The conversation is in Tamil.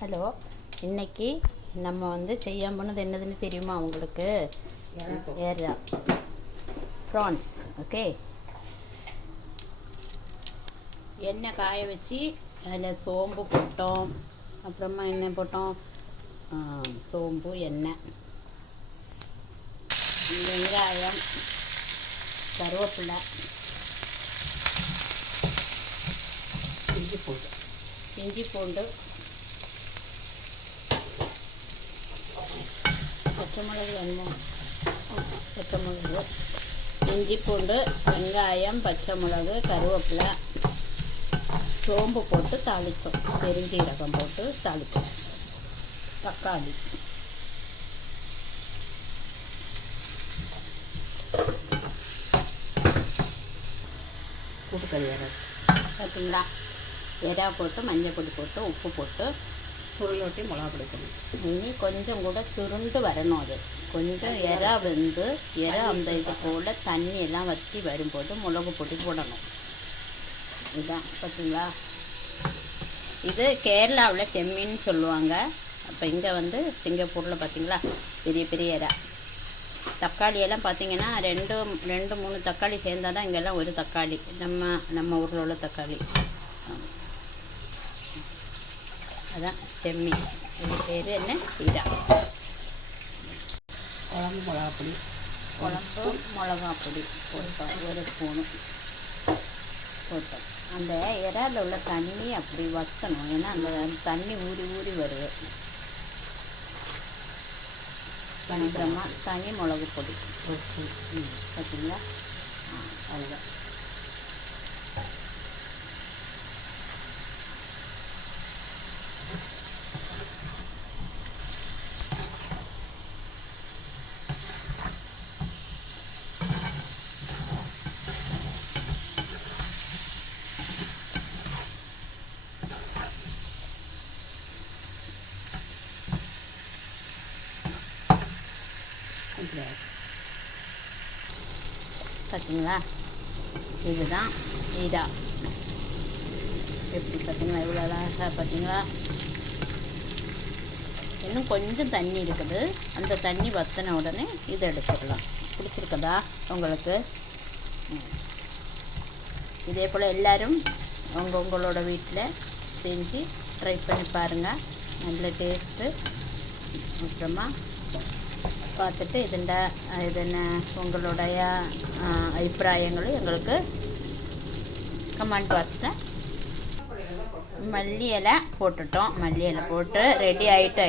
ஹலோ, இன்னைக்கு நம்ம வந்து செய்ய போனது என்னதுன்னு தெரியுமா உங்களுக்கு? Era prawns. ஓகே, எண்ணெய் காய வச்சு அதில் சோம்பு போட்டோம். அப்புறமா என்ன போட்டோம்? சோம்பு, எண்ணெய், வெங்காயம், கருவேப்பிலை, இஞ்சி பூண்டு, பச்சை மிளகு வேணுமோ? பச்சை மிளகு, இஞ்சி பூண்டு, வெங்காயம், பச்சை மிளகு, கருவேப்பிலை, சோம்பு போட்டு தாளித்தோம். பெருஞ்சீரகம் போட்டு தாளித்தோம். தக்காளி, கூட்டுக்கறி இறா பார்த்தீங்களா? இறா போட்டு மஞ்சள் பொடி போட்டு உப்பு போட்டு சுருளொட்டி மிளகா பிடிக்கணும். இனி கொஞ்சம் கூட சுருண்டு வரணும். அது கொஞ்சம் இறா வந்து இறா அந்த இது போல் தண்ணி எல்லாம் வற்றி வரும்போது மிளகு பொடி போடணும். இதுதான் பார்த்தீங்களா? இது கேரளாவில் செம்மீன்னு சொல்லுவாங்க. அப்போ இங்கே வந்து சிங்கப்பூரில் பார்த்தீங்களா பெரிய பெரிய இறா. தக்காளியெல்லாம் பார்த்தீங்கன்னா ரெண்டு மூணு தக்காளி சேர்ந்தால் தான் இங்கெல்லாம் ஒரு தக்காளி. நம்ம ஊரில் உள்ள தக்காளி அதான் செம்மீன். இது பேர் என்ன? இறா. குழம்பு மிளகாப்பொடி போட்டோம். ஒரு ஸ்பூனு போட்டோம். அந்த இறால உள்ள தண்ணி அப்படி வற்றணும். ஏன்னா அந்த தண்ணி ஊறி வருது. அப்புறமா தனி மிளகு பொடி பார்த்தீங்களா? அதுதான். பார்த்தீங்களா? இதுதான் இறா. எப்படி பார்த்தீங்களா? இவ்வளோ அழகாக பார்த்தீங்களா? இன்னும் கொஞ்சம் தண்ணி இருக்குது. அந்த தண்ணி வற்றின உடனே இதை எடுத்துடலாம். பிடிச்சிருக்குதா உங்களுக்கு? இதே போல் எல்லோரும் உங்களோட வீட்டில் செஞ்சு ட்ரை பண்ணி பாருங்கள். நல்ல டேஸ்ட்டு. அப்புறமா பார்த்துட்டு இதுன்னு உங்களுடைய அபிப்பிராயங்களும் எங்களுக்கு கமெண்ட் பாக்ஸில். மல்லி இலை போட்டுட்டோம். மல்லி இலை போட்டு ரெடி ஆகிட்டு